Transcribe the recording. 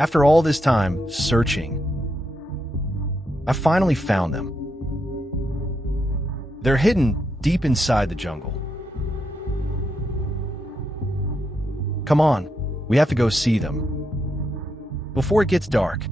After all this time searching, I finally found them. They're hidden deep inside the jungle. Come on, we have to go see them before it gets dark.